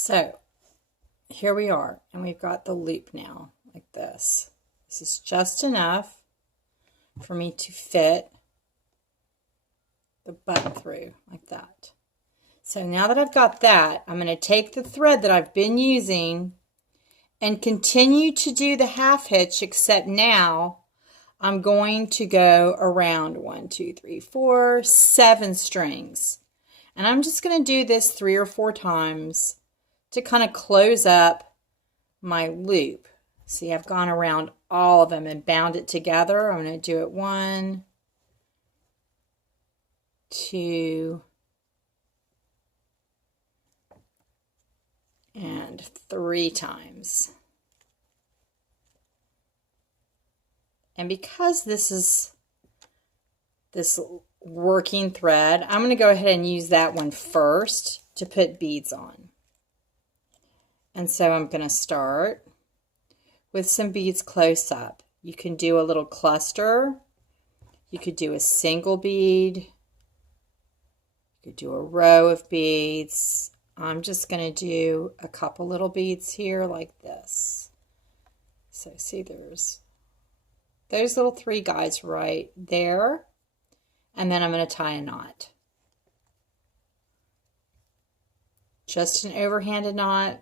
So here we are, and we've got the loop now like this. This is just enough for me to fit the button through like that. So now that I've got that, I'm going to take the thread that I've been using and continue to do the half hitch, except now I'm going to go around 1, 2, 3, 4, 7 strings. And I'm just going to do this 3 or 4 times to kind of close up my loop. See, I've gone around all of them and bound it together. I'm going to do it 1, 2, and 3 times. And because this is this working thread, I'm going to go ahead and use that one first to put beads on. And so I'm going to start with some beads close up. You can do a little cluster. You could do a single bead. You could do a row of beads. I'm just going to do a couple little beads here like this. So see, there's those little 3 guys right there. And then I'm going to tie a knot. Just an overhanded knot.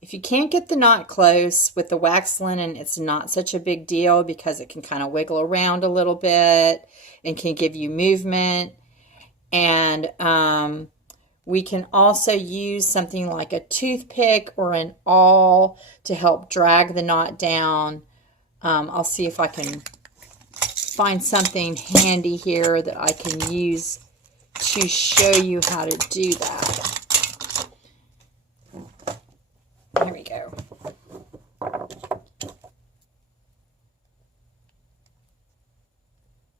If you can't get the knot close with the wax linen, it's not such a big deal because it can kind of wiggle around a little bit and can give you movement. And we can also use something like a toothpick or an awl to help drag the knot down. I'll see if I can find something handy here that I can use to show you how to do that. Here we go.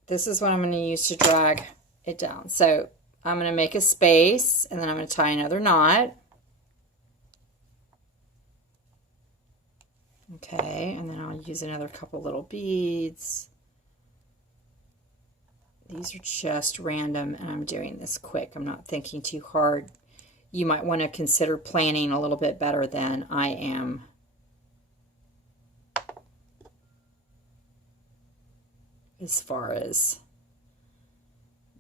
This is what I'm going to use to drag it down. So I'm going to make a space, and then I'm going to tie another knot. Okay, and then I'll use another couple little beads. These are just random, and I'm doing this quick. I'm not thinking too hard. You might want to consider planning a little bit better than I am. As far as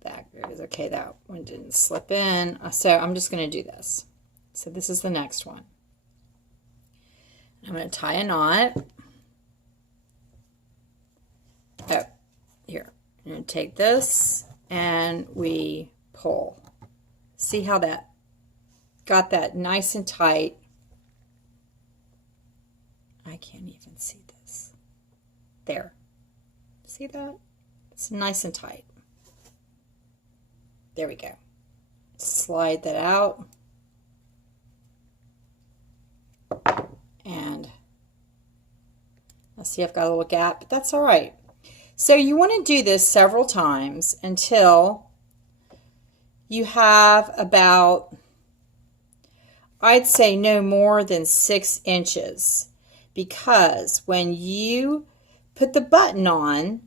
that goes. Okay, that one didn't slip in. So I'm just going to do this. So this is the next one. I'm going to tie a knot. Oh, here. I'm going to take this and we pull. See how that got that nice and tight. I can't even see this. There. See that? It's nice and tight. There we go. Slide that out. And let's see, I've got a little gap, but that's all right. So you want to do this several times until you have about, I'd say no more than 6 inches, because when you put the button on,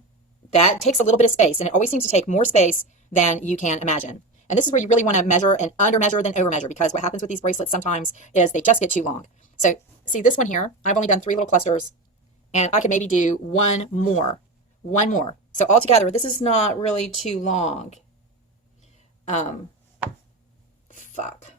that takes a little bit of space, and it always seems to take more space than you can imagine. And this is where you really want to measure and under measure than over measure, because what happens with these bracelets sometimes is they just get too long. So see this one here, I've only done 3 little clusters, and I could maybe do one more. So altogether, this is not really too long. Fuck.